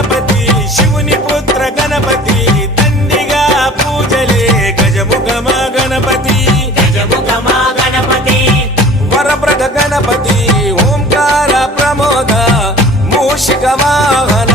గణపతి శివుని పుత్ర గణపతి దండిగా పూజలే గజముఖమా గణపతి గజముఖమా గణపతి వరప్రద గణపతి ఓంకార ప్రమోద మూషిక వాహన